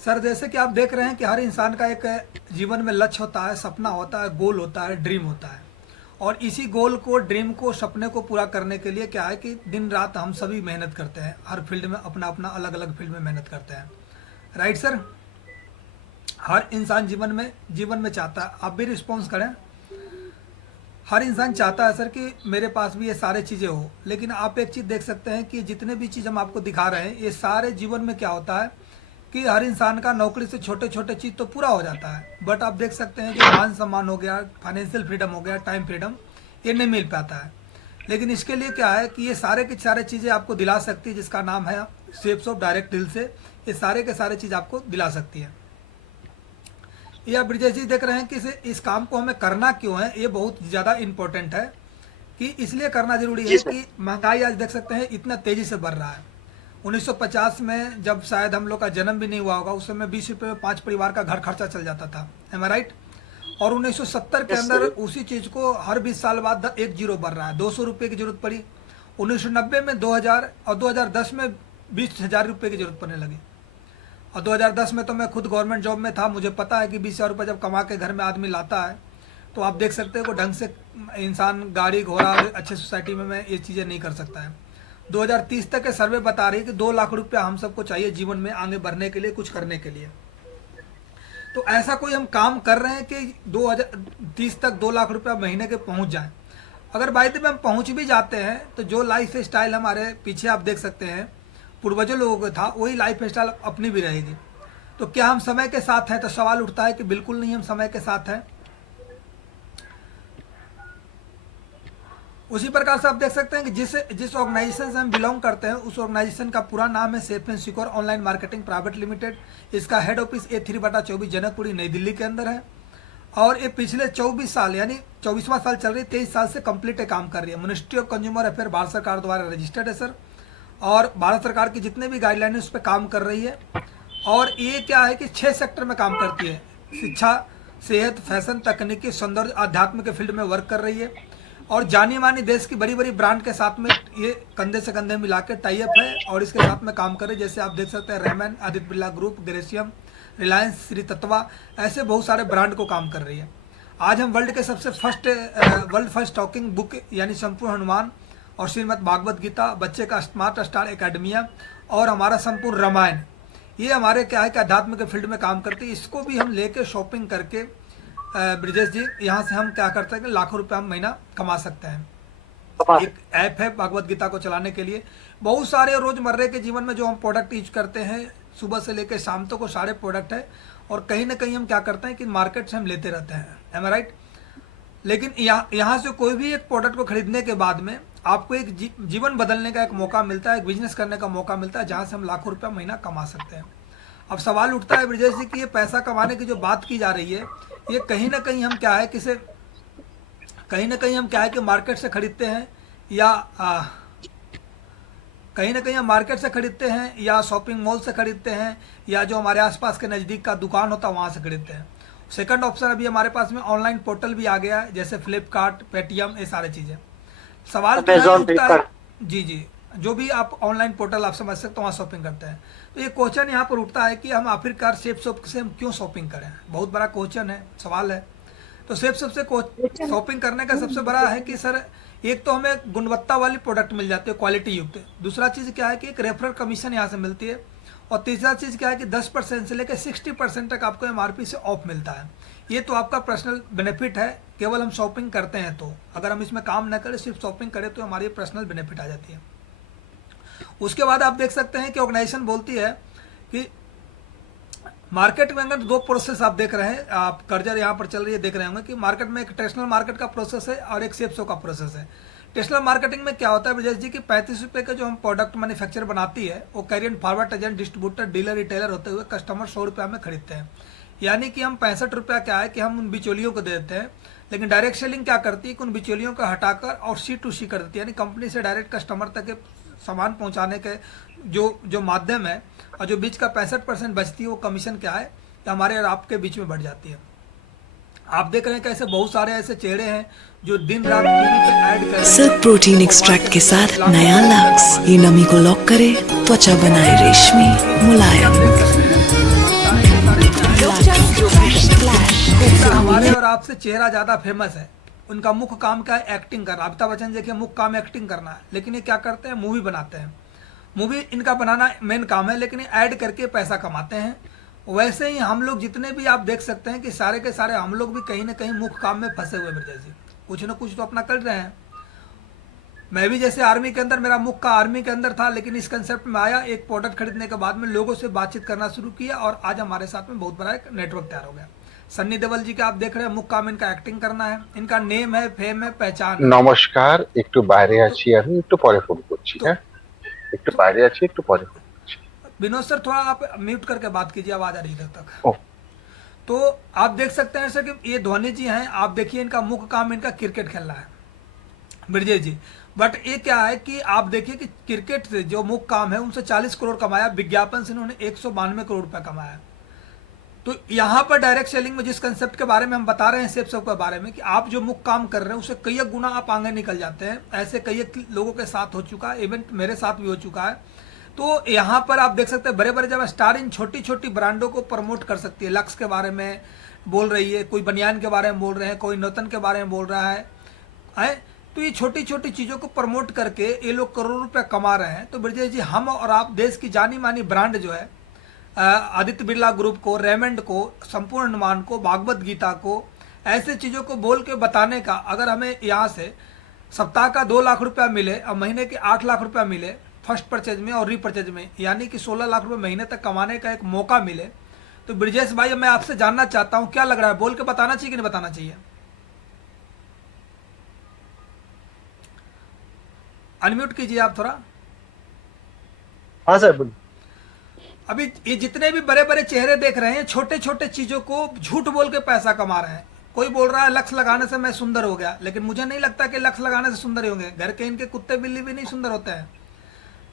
Sir जैसे कि आप देख रहे हैं कि हर इंसान का एक जीवन में लक्ष्य होता है, सपना होता है, गोल होता है, ड्रीम होता है। और इसी गोल को, ड्रीम को, सपने को पूरा करने के लिए क्या है कि दिन रात हम सभी मेहनत करते हैं। हर फील्ड में अपना अपना अलग अलग फील्ड में मेहनत करते हैं। Right sir. हर इंसान जीवन में चाहता है, आप भी रिस्पॉन्स करें। हर इंसान चाहता है सर कि मेरे पास भी ये सारे चीज़ें हो। लेकिन आप एक चीज़ देख सकते हैं कि जितने भी चीज़ हम आपको दिखा रहे हैं, ये सारे जीवन में क्या होता है कि हर इंसान का नौकरी से छोटे छोटे चीज़ तो पूरा हो जाता है, बट आप देख सकते हैं जो मान सम्मान हो गया, फाइनेंशियल फ्रीडम हो गया, टाइम फ्रीडम, ये नहीं मिल पाता है। लेकिन इसके लिए क्या है कि ये सारे की सारे चीज़ें आपको दिला सकती है, जिसका नाम है शेप्स ऑफ डायरेक्ट डील से ये सारे के सारे चीज़ आपको दिला सकती है। ये आप ब्रिजेश जी देख रहे हैं कि इस काम को हमें करना क्यों है, ये बहुत ज़्यादा इम्पोर्टेंट है कि इसलिए करना जरूरी है कि महंगाई आज देख सकते हैं इतना तेज़ी से बढ़ रहा है। 1950 में जब शायद हम लोग का जन्म भी नहीं हुआ होगा, उस समय 20 रुपये में 5 परिवार का घर खर्चा चल जाता था। एम आई राइट। और 1970 के अंदर उसी चीज़ को हर 20 साल बाद एक जीरो बढ़ रहा है, 200 रुपये की जरूरत पड़ी। 1990 में 2000 और 2010 में 20,000 रुपये की जरूरत पड़ने लगी। और 2010 में तो मैं खुद गवर्नमेंट जॉब में था, मुझे पता है कि 20,000 रुपये जब कमा के घर में आदमी लाता है तो आप देख सकते हैं कि ढंग से इंसान गाड़ी घोड़ा अच्छे सोसाइटी में ये चीज़ें नहीं कर सकता है। 2030 तक के सर्वे बता रही है कि 2 लाख रुपया हम सबको चाहिए जीवन में आगे बढ़ने के लिए, कुछ करने के लिए। तो ऐसा कोई हम काम कर रहे हैं कि 2030 तक 2 लाख रुपया महीने के पहुंच जाएं। अगर बाई में हम पहुंच भी जाते हैं तो जो लाइफ स्टाइल हमारे पीछे आप देख सकते हैं पूर्वजों लोगों का था, वही लाइफ स्टाइल अपनी भी रहेगी। तो क्या हम समय के साथ हैं? तो सवाल उठता है कि बिल्कुल नहीं, हम समय के साथ हैं। उसी प्रकार से आप देख सकते हैं कि जिस ऑर्गेनाइजेशन से हम बिलोंग करते हैं, उस ऑर्गेनाइजेशन का पूरा नाम है safe and secure online marketing private limited. इसका हेड ऑफिस A3/24 जनकपुरी नई दिल्ली के अंदर है। और ये पिछले 24 साल यानी 24वां साल चल रही है, 23 साल से कंप्लीट काम कर रही है। Ministry of consumer affair Bharat सरकार द्वारा रजिस्टर्ड है सर। और भारत सरकार की जितने भी गाइडलाइन है उस पर काम कर रही है। और ये क्या है कि 6 सेक्टर में काम करती है। शिक्षा, सेहत, फैशन, तकनीकी, सौंदर्य, आध्यात्म के फील्ड में वर्क कर रही है। और जानी मानी देश की बड़ी बड़ी ब्रांड के साथ में ये कंधे से कंधे मिला के टाई अप है और इसके साथ में काम करे। जैसे आप देख सकते हैं रेमन, आदित्य बिरला ग्रुप, ग्रेसियम, रिलायंस, श्री तत्वा, ऐसे बहुत सारे ब्रांड को काम कर रही है। आज हम वर्ल्ड के सबसे वर्ल्ड फर्स्ट टॉकिंग बुक यानी संपूर्ण हनुमान और श्रीमद् भागवत गीता, बच्चे का स्मार्ट स्टार एकेडमिया और हमारा संपूर्ण रामायण, ये हमारे क्या है कि अध्यात्म के फील्ड में काम करती है। इसको भी हम लेके शॉपिंग करके ब्रिजेश जी यहाँ से हम क्या करते हैं कि लाखों रुपए हम महीना कमा सकते हैं। एक ऐप है भागवत गीता को चलाने के लिए। बहुत सारे रोजमर्रे के जीवन में जो हम प्रोडक्ट यूज करते हैं, सुबह से लेकर शाम तक वो सारे प्रोडक्ट है। और कहीं ना कहीं हम क्या करते हैं कि मार्केट से हम लेते रहते हैं। एम आई राइट। लेकिन यहाँ से कोई भी एक प्रोडक्ट को खरीदने के बाद में आपको एक जीवन बदलने का एक मौका मिलता है, एक बिजनेस करने का मौका मिलता है, जहाँ से हम लाखों रुपया महीना कमा सकते हैं। अब सवाल उठता है ब्रिजेश जी कि ये पैसा कमाने की जो बात की जा रही है, ये कहीं ना कहीं हम क्या है कि मार्केट से खरीदते हैं या कहीं ना कहीं हम मार्केट से खरीदते हैं या शॉपिंग मॉल से खरीदते हैं या जो हमारे आसपास के नज़दीक का दुकान होता है वहाँ से खरीदते हैं। सेकंड ऑप्शन अभी हमारे पास में ऑनलाइन पोर्टल भी आ गया है, जैसे फ्लिपकार्ट, पेटीएम, ये सारी चीज़ें। सवाल उठता है जी, जो भी आप ऑनलाइन पोर्टल आप समझ सकते हो वहाँ शॉपिंग करते हैं। तो ये क्वेश्चन यहाँ पर उठता है कि हम आखिरकार सेफ शॉप से हम क्यों शॉपिंग करें। बहुत बड़ा क्वेश्चन है, सवाल है। तो सेफ शॉप से शॉपिंग करने का सबसे बड़ा है कि सर एक तो हमें गुणवत्ता वाली प्रोडक्ट मिल जाती है, क्वालिटी युक्त। दूसरा चीज़ क्या है कि एक रेफरल कमीशन यहाँ से मिलती है। और तीसरा चीज़ क्या है कि 10% से लेकर 60% तक आपको MRP से ऑफ मिलता है। ये तो आपका पर्सनल बेनिफिट है, केवल हम शॉपिंग करते हैं। तो अगर हम इसमें काम न करें, सिर्फ शॉपिंग करें, तो हमारी पर्सनल बेनिफिट आ जाती है। उसके बाद आप देख सकते हैं कि ऑर्गेनाइजेशन बोलती है कि मार्केट में अगर 2 प्रोसेस आप देख रहे हैं, आप कर्जर यहाँ पर चल रही है, देख रहे होंगे कि मार्केट में एक ट्रेडिशनल मार्केट का प्रोसेस है और एक सेफ शो का प्रोसेस है। ट्रेडिशनल मार्केटिंग में क्या होता है ब्रजेश जी कि 35 रुपये का जो हम प्रोडक्ट मैन्युफैक्चर बनाती है, वो carrier forward agent, distributor, dealer, retailer होते हुए कस्टमर 100 रुपये में खरीदते हैं। यानी कि हम 65 रुपया क्या है कि हम उन बिचौलियों को दे देते हैं। लेकिन डायरेक्ट सेलिंग क्या करती है कि उन बिचौलियों को हटाकर और C2C कर देती है, यानी कंपनी से डायरेक्ट कस्टमर तक सामान पहुंचाने के जो माध्यम है और जो बीच का 65% बचती है, वो कमीशन क्या है कि हमारे और आपके बीच में बढ़ जाती है। आप देख रहे हैं कैसे बहुत सारे ऐसे चेहरे हैं जो दिन रात टीवी पे ऐड कर रहे हैं। सिल्क प्रोटीन एक्सट्रैक्ट के साथ नया लक्स, ये नमी को लॉक करे, त्वचा बनाए रेशमी मुलायम। जिसका हमारे और आपसे चेहरा ज़्यादा फेमस है, उनका मुख्य काम क्या है? एक्टिंग करना। अमिताभ बच्चन देखिए मुख्य काम एक्टिंग करना है, लेकिन ये क्या करते हैं? मूवी बनाते हैं। मूवी इनका बनाना मेन काम है, लेकिन ये ऐड करके पैसा कमाते हैं। वैसे ही हम लोग जितने भी आप देख सकते हैं कि सारे के सारे हम लोग भी कहीं ना कहीं मुख्य काम में फंसे हुए ब्रजेश जी, कुछ ना कुछ तो अपना कर रहे हैं। मैं भी जैसे आर्मी के अंदर, मेरा मुख्य आर्मी के अंदर था, लेकिन इस कंसेप्ट में आया, एक प्रोडक्ट खरीदने के बाद में लोगों से बातचीत करना शुरू किया और आज हमारे साथ में बहुत बड़ा एक नेटवर्क तैयार हो गया। सन्नी देओल जी का आप देख रहे हैं, मुख्य काम इनका एक्टिंग करना है, इनका नेम है, फेम है, पहचान है। নমস্কার, একটু বাইরে আছি, আমি একটু পরে ফোন করছি। तो, হ্যাঁ, একটু तो বাইরে আছি, একটু পরে ফোন করছি। विनोद सर थोड़ा आप म्यूट करके बात कीजिए, आवाज आ रही है इधर तक। ও तो आप देख सकते हैं सर कि ये धोनी जी हैं, आप देखिए इनका मुख्य काम इनका क्रिकेट खेलना है ब्रजेश जी। बट ये क्या है कि आप देखिए कि क्रिकेट से जो मुख्य काम है उनसे 40 करोड़ कमाया, विज्ञापन से इन्होंने 192 करोड़ रुपया कमाया। तो यहाँ पर डायरेक्ट सेलिंग में जिस कंसेप्ट के बारे में हम बता रहे हैं, सेफ सब के बारे में, कि आप जो मुख्य काम कर रहे हैं उससे कई गुना आप आगे निकल जाते हैं। ऐसे कई लोगों के साथ हो चुका है, इवन मेरे साथ भी हो चुका है। तो यहाँ पर आप देख सकते हैं बड़े बड़े जब स्टार इन छोटी छोटी ब्रांडों को प्रमोट कर सकती है, लक्स के बारे में बोल रही है, कोई बनियान के बारे में बोल रहे हैं, कोई नौतन के बारे में बोल रहा है। तो ये छोटी छोटी चीज़ों को प्रमोट करके ये लोग करोड़ों रुपया कमा रहे हैं। तो ब्रजेश जी, हम और आप देश की जानी मानी ब्रांड जो है, आदित्य बिरला ग्रुप को, रेमंड को, संपूर्ण अनुमान को, भागवत गीता को, ऐसे चीज़ों को बोल के बताने का, अगर हमें यहाँ से सप्ताह का 2 लाख रुपया मिले और महीने के 8 लाख रुपया मिले फर्स्ट परचेज में और रीपरचेज में, यानी कि 16 लाख रुपये महीने तक कमाने का एक मौका मिले, तो ब्रजेश भाई मैं आपसे जानना चाहता हूँ, क्या लग रहा है, बोल के बताना चाहिए कि नहीं बताना चाहिए? अनम्यूट कीजिए आप थोड़ा। हाँ सर बोलिए। अभी ये जितने भी बड़े बड़े चेहरे देख रहे हैं, छोटे छोटे चीजों को झूठ बोल के पैसा कमा रहे हैं। कोई बोल रहा है लक्स लगाने से मैं सुंदर हो गया, लेकिन मुझे नहीं लगता कि लक्स लगाने से सुंदर ही होंगे। घर के इनके कुत्ते बिल्ली भी नहीं सुंदर होते हैं,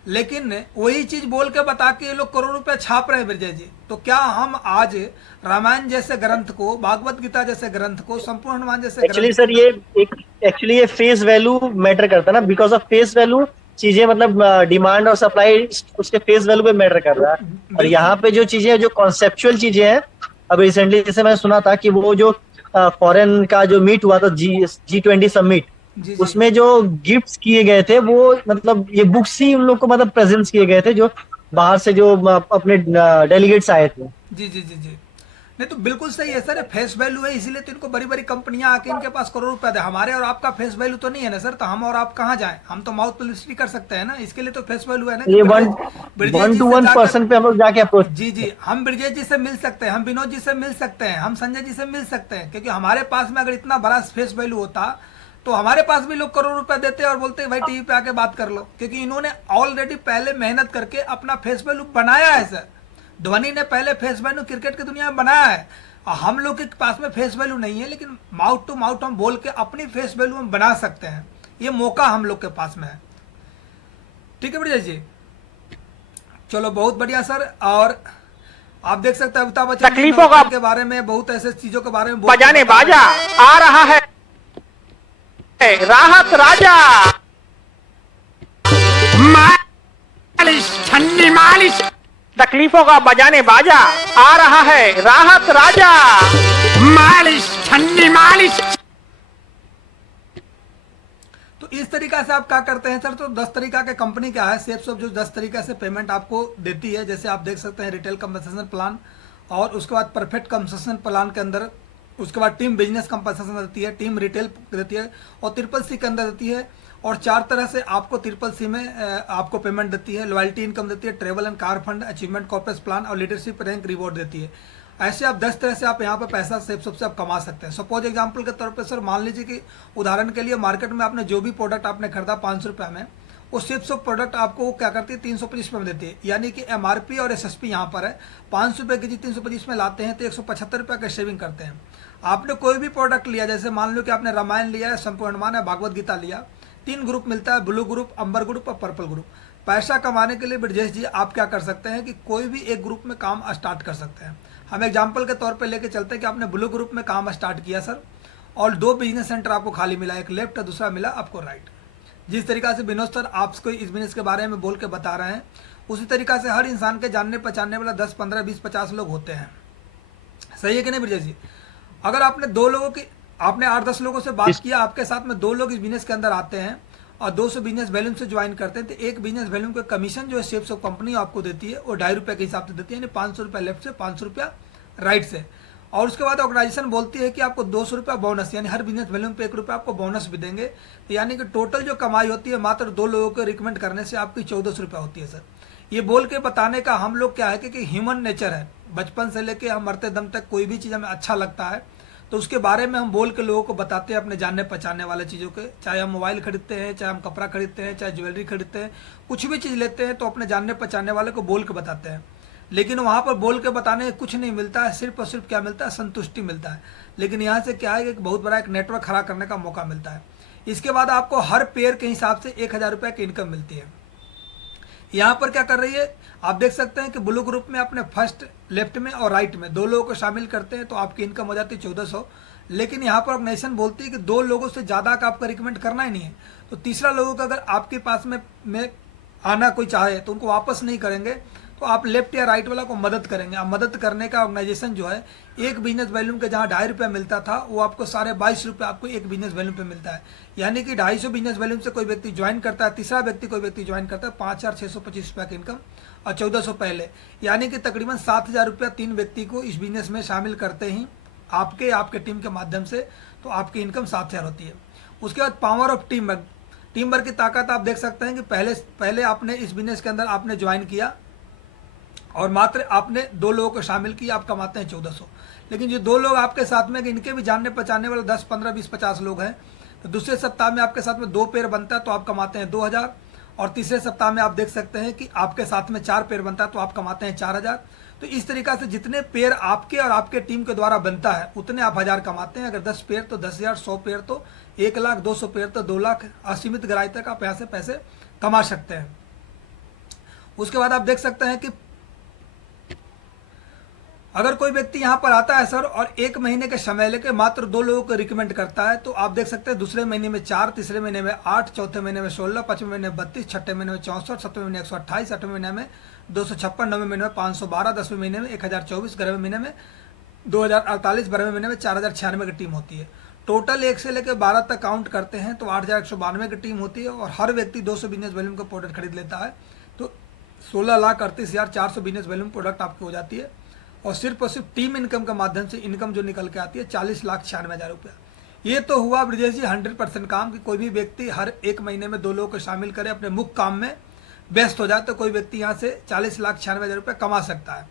लेकिन वही चीज बोल के बता के ये लोग करोड़ रुपए छाप रहे हैं विजय जी। तो क्या हम आज रामायण जैसे ग्रंथ को, भागवत गीता जैसे ग्रंथ को, संपूर्ण हनुमान जैसे एक्चुअली सर ये फेस वैल्यू मैटर करता है ना, बिकॉज ऑफ फेस वैल्यू चीजें, मतलब डिमांड और सप्लाई उसके फेस वैल्यू पे मैटर कर रहा है। और यहाँ पे जो चीजें, जो कॉन्सेप्चुअल चीजें हैं, अब रिसेंटली जैसे मैंने सुना था कि वो जो फॉरेन का जो मीट हुआ था, G20 समिट, उसमें जो गिफ्ट्स किए गए थे वो, मतलब ये बुक्स ही उन लोग को मतलब प्रेजेंट्स किए गए थे, जो बाहर से जो अपने डेलीगेट्स आए थे। जी जी जी जी, नहीं तो बिल्कुल सही है सर, फेस वैल्यू है, इसीलिए तो इनको बड़ी बड़ी कंपनियां आके इनके पास करोड़ रुपया दे। हमारे और आपका फेस वैल्यू तो नहीं है ना सर, तो हम और आप कहाँ जाएं? हम तो माउथ पब्लिसिटी कर सकते हैं ना, इसके लिए तो फेस वैल्यू है ना। ये 1-to-1% पे हम लोग जाके अप्रोच। जी जी, हम ब्रजेश जी से मिल सकते हैं, हम विनोद जी से मिल सकते हैं, हम संजय जी से मिल सकते हैं, क्योंकि हमारे पास में अगर इतना बड़ा फेस वैल्यू होता तो हमारे पास भी लोग करोड़ रुपया देते और बोलते भाई टीवी पे आके बात कर लो, क्योंकि इन्होंने ऑलरेडी पहले मेहनत करके अपना फेस वैल्यू बनाया है सर। धोनी ने पहले फेस वैल्यू क्रिकेट की दुनिया में बनाया है, और हम लोग के पास में फेस वैल्यू नहीं है, लेकिन माउथ टू माउथ हम बोल के अपनी फेस वैल्यू हम बना सकते हैं। ये मौका हम लोग के पास में है। ठीक है ब्रजेश जी, चलो बहुत बढ़िया सर। और आप देख सकते हैं अमिताभ बच्चन तकलीफों का के बारे में, बहुत ऐसे चीजों के बारे में बजाने बाजा आ रहा है राहत राजा, मालिश ठंडी मालिश, तकलीफों का बजाने बाजा आ रहा है राहत राजा, मालिश ठंडी मालिश। तो इस तरीका से आप क्या करते हैं सर? तो 10 तरीका के कंपनी क्या है, सेफ सब जो 10 तरीका से पेमेंट आपको देती है। जैसे आप देख सकते हैं रिटेल कंपनसेशन प्लान, और उसके बाद परफेक्ट कंपनसेशन प्लान के अंदर, उसके बाद टीम बिजनेस कंपनसेशन देती है, टीम रिटेल देती है, और CCC के अंदर देती है। और 4 तरह से आपको CCC में आपको पेमेंट देती है। लॉयल्टी इनकम देती है, travel and car fund, achievement corporate plan और लीडरशिप रैंक रिवॉर्ड देती है। ऐसे आप 10 तरह से आप यहाँ पे पैसा सेफ सबसे आप कमा सकते हैं। सपोज एग्जांपल के तौर पे सर, मान लीजिए कि उदाहरण के लिए मार्केट में आपने जो भी प्रोडक्ट आपने खरीदा 500 रुपये में, वो सेफ सब प्रोडक्ट आपको वो क्या करती है 325 रुपये में देती है। यानी कि MRP और SSP यहाँ पर है 500 रुपये की चीज 325 में लाते हैं तो 175 रुपये का सेविंग करते हैं। आपने कोई भी प्रोडक्ट लिया, जैसे मान लो कि आपने रामायण लिया है, संपूर्ण हनुमान है, भागवत गीता लिया, 3 ग्रुप मिलता है, ब्लू ग्रुप, अंबर ग्रुप और पर्पल ग्रुप। पैसा कमाने के लिए ब्रजेश जी आप क्या कर सकते हैं कि कोई भी एक ग्रुप में काम स्टार्ट कर सकते हैं। हम एग्जाम्पल के तौर पे लेके चलते हैं कि आपने ब्लू ग्रुप में काम स्टार्ट किया सर, और 2 बिजनेस सेंटर आपको खाली मिला, एक लेफ्ट और दूसरा मिला आपको राइट। जिस तरीका से विनोद सर आपको इस बिजनेस के बारे में बोल के बता रहे हैं, उसी तरीका से हर इंसान के जानने पहचानने वाला 10, 15, 20, 50 लोग होते हैं। सही है कि नहीं ब्रजेश जी? अगर आपने 2 लोगों की आपने 8-10 लोगों से बात किया, आपके साथ में 2 लोग इस बिजनेस के अंदर आते हैं और 200 बिजनेस वैल्यूम से ज्वाइन करते हैं, तो एक बिजनेस वैल्यूम का कमीशन जो है शेप्स ऑफ कंपनी आपको देती है वो ₹2.5 के हिसाब से देती है, यानी ₹500 लेफ्ट से, ₹500 राइट से। और उसके बाद ऑर्गेनाइजेशन बोलती है कि आपको ₹200 बोनस, यानी हर बिजनेस वैल्यूम पे ₹1 आपको बोनस भी देंगे। तो यानी कि टोटल जो कमाई होती है मात्र 2 लोगों को रिकमेंड करने से आपकी ₹1400 होती है सर। ये बोल के बताने का हम लोग क्या है कि ह्यूमन नेचर है, बचपन से लेके हम मरते दम तक कोई भी चीज़ हमें अच्छा लगता है तो उसके बारे में हम बोल के लोगों को बताते हैं, अपने जानने पहचानने वाले चीज़ों के। चाहे हम मोबाइल खरीदते हैं, चाहे हम कपड़ा खरीदते हैं, चाहे ज्वेलरी खरीदते हैं, कुछ भी चीज़ लेते हैं तो अपने जानने पहचानने वाले को बोल के बताते हैं। लेकिन वहाँ पर बोल के बताने में कुछ नहीं मिलता है, सिर्फ और सिर्फ क्या मिलता है, संतुष्टि मिलता है। लेकिन यहाँ से क्या है कि एक बहुत बड़ा एक नेटवर्क खड़ा करने का मौका मिलता है। इसके बाद आपको हर पेयर के हिसाब से ₹1000 की इनकम मिलती है। यहाँ पर क्या कर रही है, आप देख सकते हैं कि ब्लू ग्रुप में अपने फर्स्ट लेफ्ट में और राइट में 2 लोगों को शामिल करते हैं तो आपकी इनकम हो जाती है 1400। लेकिन यहाँ पर ऑर्गेनाइजेशन बोलती है कि 2 लोगों से ज़्यादा का आपका रिकमेंड करना ही नहीं है। तो तीसरा लोगों का अगर आपके पास में आना कोई चाहे तो उनको वापस नहीं करेंगे, तो आप लेफ्ट या राइट वाला को मदद करेंगे। आप मदद करने का ऑर्गेनाइजेशन जो है, एक बिजनेस वैल्यूम के जहाँ ₹2.5 मिलता था वो आपको ₹22.5 आपको एक बिजनेस वैल्यूम पे मिलता है। यानी कि 250 बिजनेस वैल्यूम से कोई व्यक्ति ज्वाइन करता है, तीसरा व्यक्ति कोई व्यक्ति ज्वाइन करता है, ₹5625 की इनकम और 1400 पहले, यानी कि तकरीबन ₹7000 3 व्यक्ति को इस बिजनेस में शामिल करते ही आपके टीम के माध्यम से, तो आपकी इनकम 7000 होती है। उसके बाद power of team work, team work की ताकत आप देख सकते हैं कि पहले आपने इस बिजनेस के अंदर आपने ज्वाइन किया और मात्र आपने 2 लोगों को शामिल किया, आप कमाते हैं 1400। लेकिन जो 2 लोग आपके साथ में, कि इनके भी जानने पहचानने वाले 10, 15, 20, 50 लोग हैं, तो दूसरे सप्ताह में आपके साथ में 2 पेयर बनता है तो आप कमाते हैं 2000। और तीसरे सप्ताह में आप देख सकते हैं कि आपके साथ में 4 पेयर बनता है तो आप कमाते हैं 4000। तो इस तरीक़ा से जितने पेयर आपके और आपके टीम के द्वारा बनता है उतने आप 1000 कमाते हैं। अगर 10 पेयर तो 10,000, 100 पेयर तो 1 लाख, 200 पेयर तो 2 लाख। असीमित गहराई तक आप यहाँ से पैसे कमा सकते हैं। उसके बाद आप देख सकते हैं कि अगर कोई व्यक्ति यहाँ पर आता है सर और 1 महीने के समय लेके मात्र 2 लोगों को रिकमेंड करता है, तो आप देख सकते हैं दूसरे महीने में 4, तीसरे महीने में 8, चौथे महीने में 16, 5वें महीने में 32, छठे महीने में 64, 7वें महीने में 128, 8वें महीने में 256, 9वें महीने में 512, 10वें महीने में 1024, 11वें महीने में 2048, 12वें महीने में 4096 की टीम होती है। टोटल 1 से लेकर 12 तक काउंट करते हैं तो 8192 की टीम होती है। और हर व्यक्ति 200 बिजनेस वैल्यूम का प्रोडक्ट खरीद लेता है तो 16,38,400 बिजनेस वैल्यूम प्रोडक्ट आपकी हो जाती है। और सिर्फ टीम इनकम के माध्यम से इनकम जो निकल के आती है 40,96,000 रुपया। ये तो हुआ ब्रजेश जी 100% काम कि कोई भी व्यक्ति हर 1 महीने में 2 लोगों को शामिल करे, अपने मुख्य काम में व्यस्त हो जाए तो कोई व्यक्ति यहाँ से 40,96,000 रुपये कमा सकता है।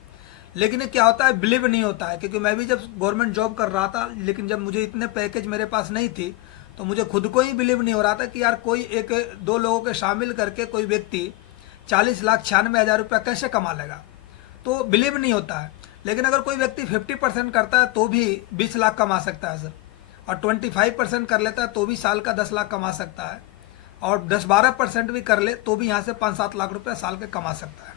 लेकिन ये क्या होता है, बिलीव नहीं होता है। क्योंकि मैं भी जब गवर्नमेंट जॉब कर रहा था, लेकिन जब मुझे इतने पैकेज मेरे पास नहीं थी तो मुझे खुद को ही बिलीव नहीं हो रहा था कि यार कोई 1-2 लोगों के शामिल करके कोई व्यक्ति 40,96,000 रुपया कैसे कमा लेगा, तो बिलीव नहीं होता है। लेकिन अगर कोई व्यक्ति 50% करता है तो भी 20 लाख कमा सकता है सर, और 25% कर लेता है तो भी साल का 10 लाख कमा सकता है, और 10-12% भी कर ले तो भी यहाँ से 5-7 लाख रुपया साल के कमा सकता है।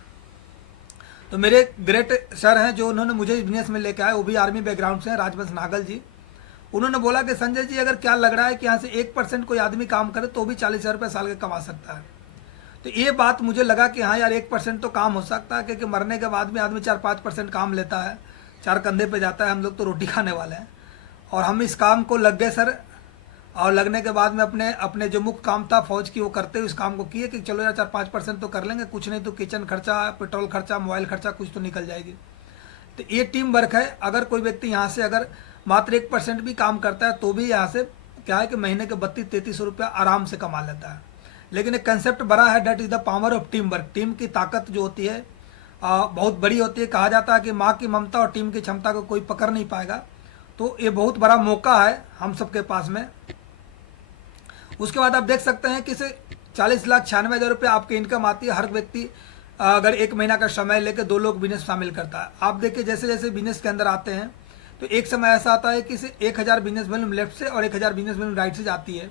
तो मेरे ग्रेट सर हैं जो उन्होंने मुझे इस बिजनेस में लेके आए, वो भी आर्मी बैकग्राउंड से हैं, राजवंश नागल जी। उन्होंने बोला कि संजय जी अगर क्या लग रहा है कि यहाँ से 1% कोई आदमी काम करे तो भी 40,000 रुपये साल के कमा सकता है। तो ये बात मुझे लगा कि हाँ यार 1% तो काम हो सकता है, क्योंकि मरने के बाद में आदमी 4-5% काम लेता है, 4 कंधे पे जाता है। हम लोग तो रोटी खाने वाले हैं और हम इस काम को लग गए सर। और लगने के बाद में अपने जो मुख्य काम था फौज की वो करते हुए इस काम को किए कि चलो यार 4-5% तो कर लेंगे, कुछ नहीं तो किचन खर्चा, पेट्रोल खर्चा, मोबाइल खर्चा कुछ तो निकल जाएगी। तो ये टीम वर्क है। अगर कोई व्यक्ति यहाँ से अगर मात्र 1% भी काम करता है तो भी यहाँ से क्या है कि महीने के 32-33 रुपया आराम से कमा लेता है। लेकिन एक कंसेप्ट बड़ा है, that is the power of team work. Team की ताकत जो होती है बहुत बड़ी होती है। कहा जाता है कि माँ की ममता और टीम की क्षमता को कोई पकड़ नहीं पाएगा। तो ये बहुत बड़ा मौका है हम सबके पास में। उसके बाद आप देख सकते हैं कि इसे 40,96,000 रुपये आपकी इनकम आती है। हर व्यक्ति अगर 1 महीना का समय लेकर 2 लोग बिजनेस शामिल करता है। आप देखिए जैसे जैसे बिजनेस के अंदर आते हैं तो एक समय ऐसा आता है कि इसे 1000 बिजनेस वैल्यूम लेफ्ट से और 1000 बिजनेस वैल्यूम राइट से जाती है।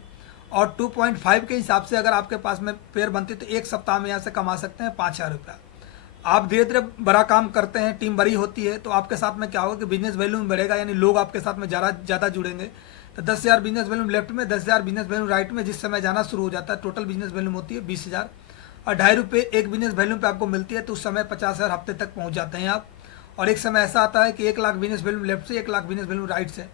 और 2.5 के हिसाब से अगर आपके पास में पेयर बनती है तो 1 सप्ताह में यहाँ से कमा सकते हैं 5,000 रुपया। आप धीरे धीरे बड़ा काम करते हैं, टीम बड़ी होती है तो आपके साथ में क्या होगा कि बिजनेस वैल्यूम बढ़ेगा, यानी लोग आपके साथ में ज़्यादा जुड़ेंगे। तो 10,000 बिजनेस वैल्यूम लेफ्ट में, 10,000 बिजनेस वैल्यूम राइट में जिस समय जाना शुरू हो जाता है, टोटल बिजनेस वैल्यूम होती है 20,000 और ₹2.5 एक बिजनेस वैल्यूम पे आपको मिलती है। तो उस समय 50,000 हफ्ते तक पहुंच जाते हैं आप। और एक समय ऐसा आता है कि 1 लाख बिजनेस वैल्यूम लेफ्ट से, 1 लाख बिजनेस वैल्यूम राइट से।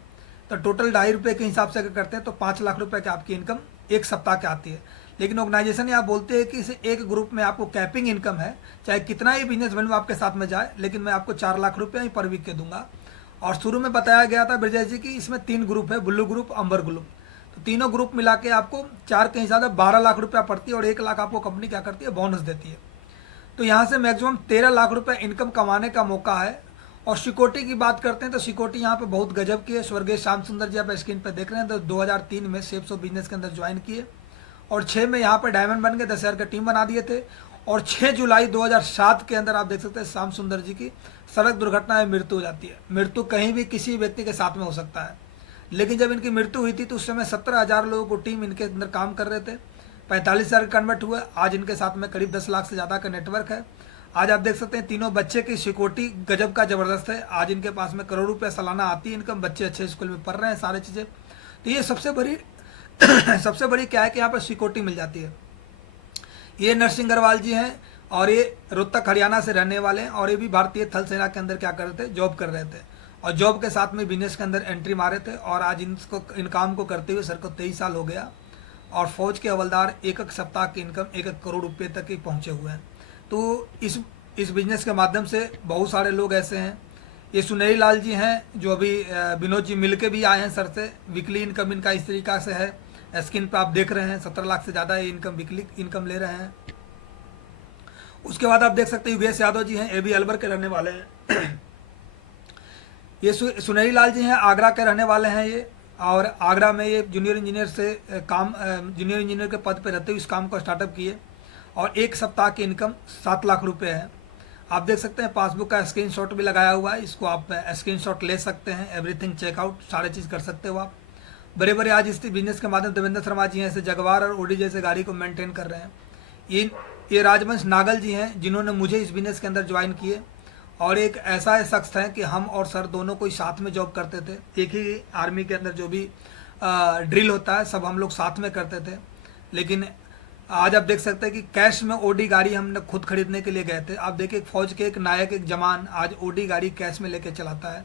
तो टोटल 2.5 रुपये के हिसाब से अगर करते हैं तो 5 लाख रुपए की आपकी इनकम एक सप्ताह की आती है। लेकिन ऑर्गेनाइजेशन यहाँ बोलते हैं कि इसे एक ग्रुप में आपको कैपिंग इनकम है, चाहे कितना ही बिजनेस वैल्यू आपके साथ में जाए, लेकिन मैं आपको 4 लाख रुपये ही पर वीक के दूंगा। और शुरू में बताया गया था ब्रजेश जी कि इसमें 3 ग्रुप है, ब्लू ग्रुप, अंबर ग्रुप। तो तीनों ग्रुप मिला के आपको 4 के हिसाब से 12 लाख रुपया पड़ती है और 1 लाख आपको कंपनी क्या करती है, बोनस देती है। तो यहाँ से मैक्सिमम 13 लाख रुपये इनकम कमाने का मौका है। और सिक्योरिटी की बात करते हैं तो सिक्योरिटी यहाँ पे बहुत गजब की है। स्वर्गीय श्याम सुंदर जी आप स्क्रीन पे देख रहे हैं, तो 2003 में शेप्स ऑफ बिजनेस के अंदर ज्वाइन किए और 6 में यहाँ पे डायमंड बन गए, 10,000 का टीम बना दिए थे। और 6 जुलाई 2007 के अंदर आप देख सकते हैं श्याम सुंदर जी की सड़क दुर्घटना में मृत्यु हो जाती है। मृत्यु कहीं भी किसी व्यक्ति के साथ में हो सकता है, लेकिन जब इनकी मृत्यु हुई थी तो उस समय 17,000 लोगों को टीम इनके अंदर काम कर रहे थे, 45,000 कन्वर्ट हुए। आज इनके साथ में करीब 10 लाख से ज़्यादा का नेटवर्क है। आज आप देख सकते हैं तीनों बच्चे की सिक्योरिटी गजब का ज़बरदस्त है। आज इनके पास में करोड़ रुपये सालाना आती है इनकम, बच्चे अच्छे स्कूल में पढ़ रहे हैं, सारी चीज़ें। तो ये सबसे बड़ी सबसे बड़ी क्या है कि यहाँ पर सिक्योरिटी मिल जाती है। ये नरसिंह अग्रवाल जी हैं और ये रोहतक हरियाणा से रहने वाले हैं और ये भी भारतीय थल सेना के अंदर क्या कर रहे थे, जॉब कर रहे थे और जॉब के साथ में बिजनेस के अंदर एंट्री मारे थे। और आज इन काम को करते हुए सर को 23 साल हो गया और फौज के हवलदार एक सप्ताह की इनकम 1 करोड़ रुपये तक ही पहुँचे हुए हैं। तो इस बिजनेस के माध्यम से बहुत सारे लोग ऐसे हैं। ये सुनहरी लाल जी हैं जो अभी विनोद जी मिल के भी आए हैं सर से। वीकली इनकम इनका इस तरीका से है, स्क्रीन पर आप देख रहे हैं 17 लाख से ज़्यादा ये इनकम वीकली इनकम ले रहे हैं। उसके बाद आप देख सकते हैं योगेश यादव जी हैं, एबी अलवर के रहने वाले हैं। ये सुनहरी लाल जी हैं, आगरा के रहने वाले हैं ये, और आगरा में ये जूनियर इंजीनियर के पद पर रहते हुए इस काम को स्टार्टअप किए और 1 सप्ताह की इनकम 7 लाख रुपए है। आप देख सकते हैं पासबुक का स्क्रीनशॉट भी लगाया हुआ है, इसको आप स्क्रीनशॉट ले सकते हैं, एवरीथिंग चेकआउट सारे चीज़ कर सकते हो आप। बड़े बड़े आज इस बिजनेस के माध्यम देवेंद्र शर्मा जी हैं, ऐसे जगवार और ओडी जैसे गाड़ी को मेंटेन कर रहे हैं। ये राजवंश नागल जी हैं जिन्होंने मुझे इस बिजनेस के अंदर ज्वाइन किए और एक ऐसा शख्स है कि हम और सर दोनों कोई साथ में जॉब करते थे। एक ही आर्मी के अंदर जो भी ड्रिल होता है सब हम लोग साथ में करते थे। लेकिन आज आप देख सकते हैं कि कैश में ओडी गाड़ी हमने खुद खरीदने के लिए गए थे। आप देखिए फौज के एक नायक, एक जवान आज ओडी गाड़ी कैश में लेके चलाता है।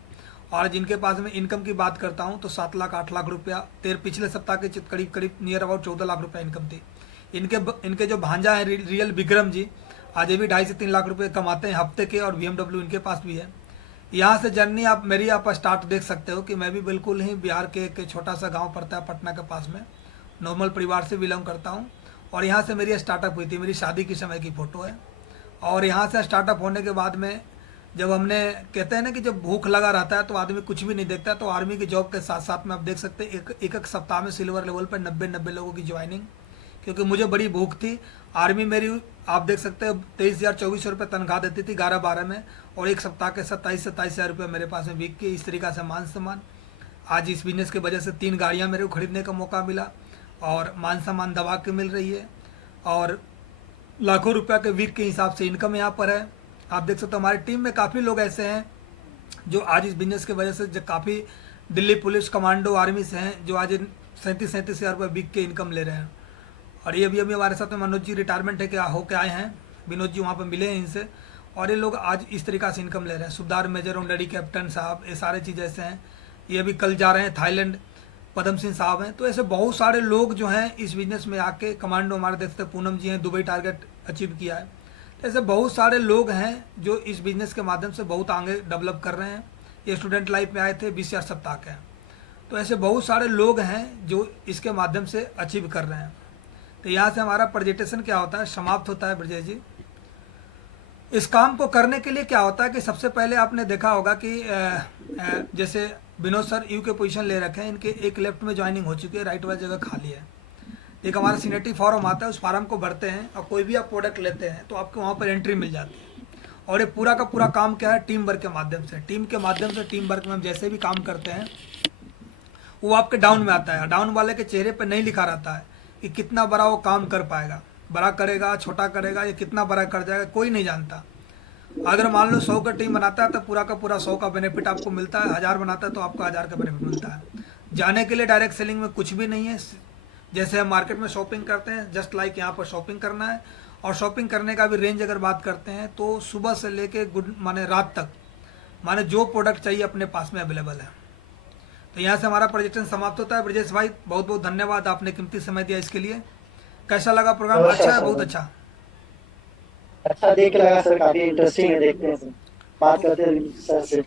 और जिनके पास में इनकम की बात करता हूं तो 7 लाख 8 लाख रुपया पिछले सप्ताह के करीब नियर अबाउट 14 लाख रुपया इनकम थी। इनके जो भांजा है रियल विक्रम जी, आज ये भी 2.5 से 3 लाख रुपए कमाते हैं हफ्ते के, और BMW इनके पास भी है। यहाँ से जर्नी आप मेरी आप स्टार्ट देख सकते हो कि मैं भी बिल्कुल ही बिहार के एक छोटा सा गाँव पड़ता है पटना के पास में, नॉर्मल परिवार से बिलोंग करता हूँ। और यहाँ से मेरी स्टार्टअप हुई थी, मेरी शादी के समय की फ़ोटो है। और यहाँ से स्टार्टअप होने के बाद में जब हमने कहते हैं ना कि जब भूख लगा रहता है तो आदमी कुछ भी नहीं देखता, तो आर्मी की जॉब के साथ साथ में आप देख सकते हैं एक सप्ताह में सिल्वर लेवल पर 90 लोगों की ज्वाइनिंग, क्योंकि मुझे बड़ी भूख थी। आर्मी मेरी आप देख सकते हैं 23,000-24,000 रुपये तनख्वाह देती थी 11-12 में, और एक सप्ताह के 27,000 रुपये मेरे पास में वीक के। इस तरीका से मान सम्मान आज इस बिजनेस की वजह से 3 गाड़ियाँ मेरे को खरीदने का मौका मिला और मान सम्मान दबा के मिल रही है और लाखों रुपया के वीक के हिसाब से इनकम यहाँ पर है। आप देख सकते हो हमारी टीम में काफ़ी लोग ऐसे हैं जो आज इस बिजनेस की वजह से जो काफ़ी दिल्ली पुलिस कमांडो आर्मी से हैं जो आज 37,000 रुपये वीक के इनकम ले रहे हैं। और ये अभी हमारे साथ में मनोज जी रिटायरमेंट है कि होके आए हैं, विनोद जी वहाँ पर मिले हैं इनसे, और ये लोग आज इस तरीका से इनकम ले रहे हैं। सुबदार मेजर ऑनरेडी कैप्टन साहब, ये सारे चीज़ ऐसे हैं। ये अभी कल जा रहे हैं थाईलैंड, पदम सिंह साहब हैं। तो ऐसे बहुत सारे लोग जो हैं इस बिजनेस में आके, कमांडो हमारे देखते पूनम जी हैं, दुबई टारगेट अचीव किया है। तो ऐसे बहुत सारे लोग हैं जो इस बिजनेस के माध्यम से बहुत आगे डेवलप कर रहे हैं। ये स्टूडेंट लाइफ में आए थे 20,000 सप्ताह के, तो ऐसे बहुत सारे लोग हैं जो इसके माध्यम से अचीव कर रहे हैं। तो यहाँ से हमारा प्रेजेंटेशन क्या होता है, समाप्त होता है ब्रजेश जी। इस काम को करने के लिए क्या होता है कि सबसे पहले आपने देखा होगा कि जैसे विनोद सर यू के पोजीशन ले रखे हैं, इनके एक लेफ्ट में ज्वाइनिंग हो चुकी है, राइट वाली जगह खाली है। एक हमारा सीनेटी फॉर्म आता है, उस फार्म को भरते हैं और कोई भी आप प्रोडक्ट लेते हैं तो आपको वहाँ पर एंट्री मिल जाती है। और ये पूरा का पूरा काम क्या है, टीम वर्क के माध्यम से। टीम वर्क में हम जैसे भी काम करते हैं वो आपके डाउन में आता है। डाउन वाले के चेहरे पर नहीं लिखा रहता है कि कितना बड़ा वो काम कर पाएगा, बड़ा करेगा, छोटा करेगा, या कितना बड़ा कर जाएगा, कोई नहीं जानता। अगर मान लो 100 का टीम बनाता है तो पूरा का पूरा 100 का बेनिफिट आपको मिलता है, 1000 बनाता है तो आपको 1000 का बेनिफिट मिलता है। जाने के लिए डायरेक्ट सेलिंग में कुछ भी नहीं है। जैसे हम मार्केट में शॉपिंग करते हैं, जस्ट लाइक यहाँ पर शॉपिंग करना है। और शॉपिंग करने का भी रेंज अगर बात करते हैं तो सुबह से लेके माने रात तक, माने जो प्रोडक्ट चाहिए अपने पास में अवेलेबल है। तो यहाँ से हमारा प्रोजेक्शन समाप्त होता है। ब्रजेश भाई बहुत बहुत धन्यवाद, आपने कीमती समय दिया इसके लिए। कैसा लगा प्रोग्राम? नमस्कार अच्छा है, सर। बहुत अच्छा। अच्छा देख के लगा सर, काफी इंटरेस्टिंग है, देखते हैं सर, बात करते हैं सर से।